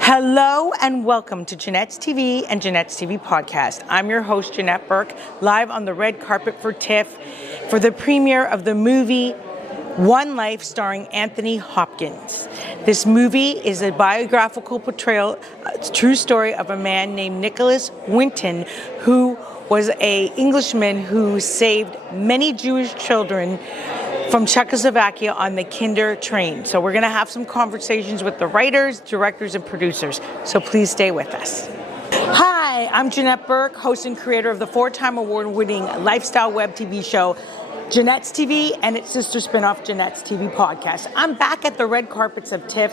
Hello and welcome to Janette's TV and Janette's TV podcast. I'm your host, Janette Burke, live on the red carpet for Tiff for the premiere of the movie One Life starring Anthony Hopkins. This movie is a biographical portrayal, a true story of a man named Nicholas Winton, who was an Englishman who saved many Jewish children from Czechoslovakia on the Kinder train. So we're going to have some conversations with the writers, directors, and producers. So please stay with us. Hi, I'm Janette Burke, host and creator of the 4-time award-winning lifestyle web TV show, Janette's TV, and its sister spinoff, Janette's TV podcast. I'm back at the red carpets of Tiff,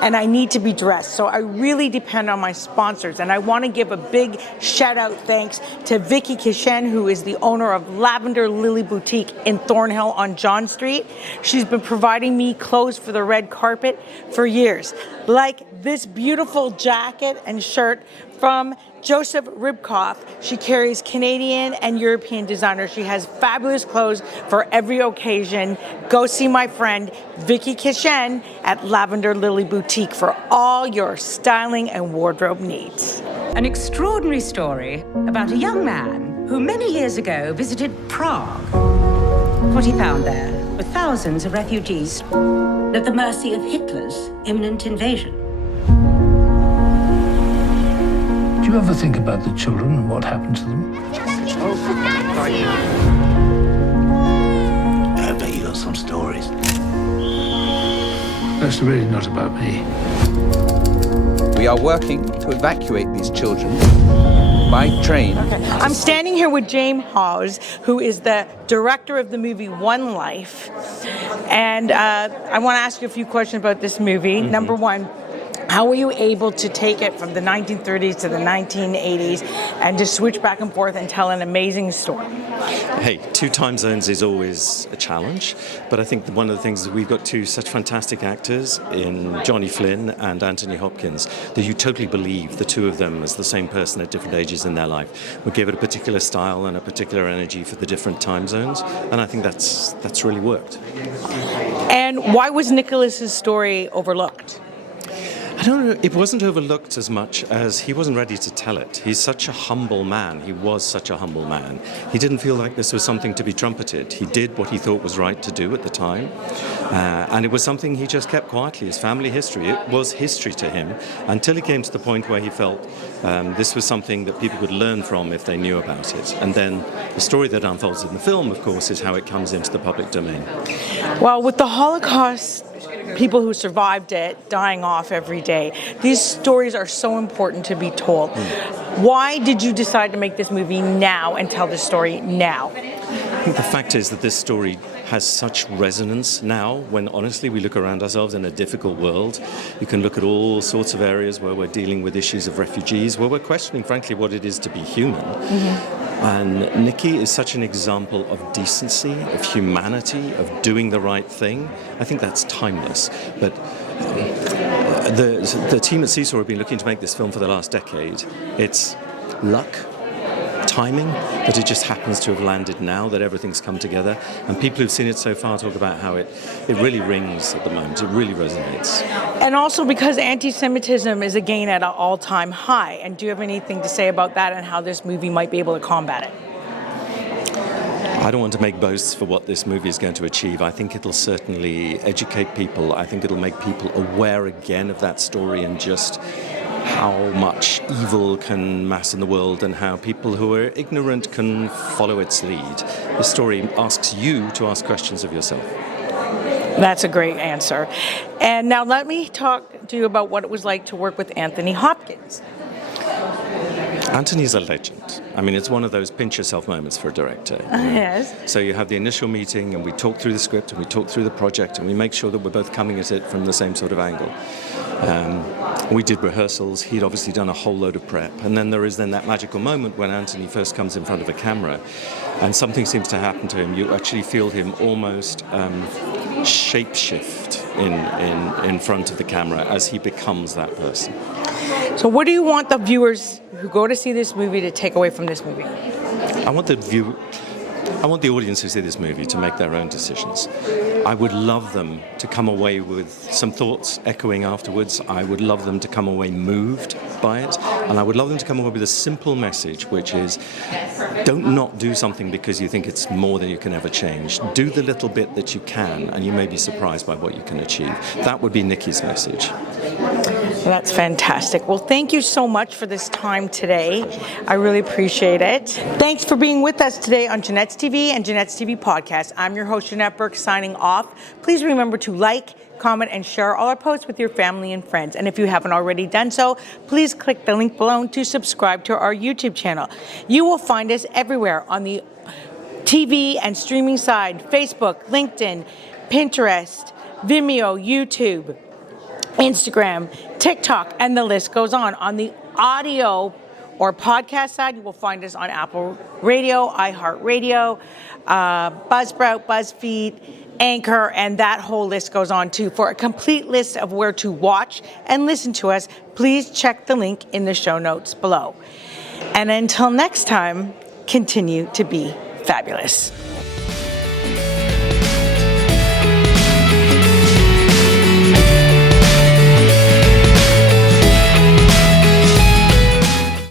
and I need to be dressed, so I really depend on my sponsors. And I want to give a big shout-out thanks to Vicky Kishen, who is the owner of Lavender Lily Boutique in Thornhill on John Street. She's been providing me clothes for the red carpet for years, like this beautiful jacket and shirt from Joseph Ribkoff. She carries Canadian and European designers. She has fabulous clothes for every occasion. Go see my friend Vicky Kishen at Lavender Lily Boutique for all your styling and wardrobe needs. An extraordinary story about a young man who many years ago visited Prague. What he found there were thousands of refugees at the mercy of Hitler's imminent invasion. Do you ever think about the children and what happened to them? I bet you got some stories. That's really not about me. We are working to evacuate these children by train. Okay. I'm standing here with James Hawes, who is the director of the movie One Life. And I want to ask you a few questions about this movie. Mm-hmm. Number one, how were you able to take it from the 1930s to the 1980s and just switch back and forth and tell an amazing story? Hey, 2 time zones is always a challenge, but I think one of the things is we've got 2 such fantastic actors in Johnny Flynn and Anthony Hopkins that you totally believe the 2 of them as the same person at different ages in their life. We give it a particular style and a particular energy for the different time zones, and I think that's really worked. And why was Nicholas's story overlooked? I don't know, it wasn't overlooked as much as he wasn't ready to tell it. He's such a humble man. He was such a humble man. He didn't feel like this was something to be trumpeted. He did what he thought was right to do at the time. And it was something he just kept quietly. His family history, it was history to him until he came to the point where he felt this was something that people could learn from if they knew about it. And then the story that unfolds in the film, of course, is how it comes into the public domain. Well, with the Holocaust, people who survived it dying off every day, these stories are so important to be told. Why did you decide to make this movie now and tell this story now? I think the fact is that this story has such resonance now when honestly we look around ourselves in a difficult world. You can look at all sorts of areas where we're dealing with issues of refugees, where we're questioning frankly what it is to be human. Mm-hmm. And Nicky is such an example of decency, of humanity, of doing the right thing. I think that's timeless. But the team at Seesaw have been looking to make this film for the last decade. It's luck, timing, that it just happens to have landed now, that everything's come together. And people who've seen it so far talk about how it really rings at the moment. It really resonates. And also because anti-Semitism is again at an all-time high. And do you have anything to say about that and how this movie might be able to combat it? I don't want to make boasts for what this movie is going to achieve. I think it'll certainly educate people. I think it'll make people aware again of that story and just how much evil can mass in the world and how people who are ignorant can follow its lead. The story asks you to ask questions of yourself. That's a great answer. And now let me talk to you about what it was like to work with Anthony Hopkins. Anthony's a legend. I mean, it's one of those pinch yourself moments for a director. Yes. So you have the initial meeting and we talk through the script and we talk through the project and we make sure that we're both coming at it from the same sort of angle. We did rehearsals. He'd obviously done a whole load of prep. And then there is then that magical moment when Anthony first comes in front of a camera and something seems to happen to him. You actually feel him almost shapeshift in front of the camera as he becomes that person. So what do you want the viewers who go to see this movie to take away from this movie? I want the I want the audience who see this movie to make their own decisions. I would love them to come away with some thoughts echoing afterwards. I would love them to come away moved by it. And I would love them to come away with a simple message, which is, don't not do something because you think it's more than you can ever change. Do the little bit that you can, and you may be surprised by what you can achieve. That would be Nicky's message. That's fantastic. Well, thank you so much for this time today. I really appreciate it. Thanks for being with us today on Janette's TV and Janette's TV Podcast. I'm your host, Janette Burke, signing off. Please remember to like, comment, and share all our posts with your family and friends. And if you haven't already done so, please click the link below to subscribe to our YouTube channel. You will find us everywhere on the TV and streaming side: Facebook, LinkedIn, Pinterest, Vimeo, YouTube, Instagram, TikTok, and the list goes on. On the audio or podcast side, you will find us on Apple Radio, iHeartRadio, Buzzsprout, BuzzFeed, Anchor, and that whole list goes on too. For a complete list of where to watch and listen to us, please check the link in the show notes below. And until next time, continue to be fabulous.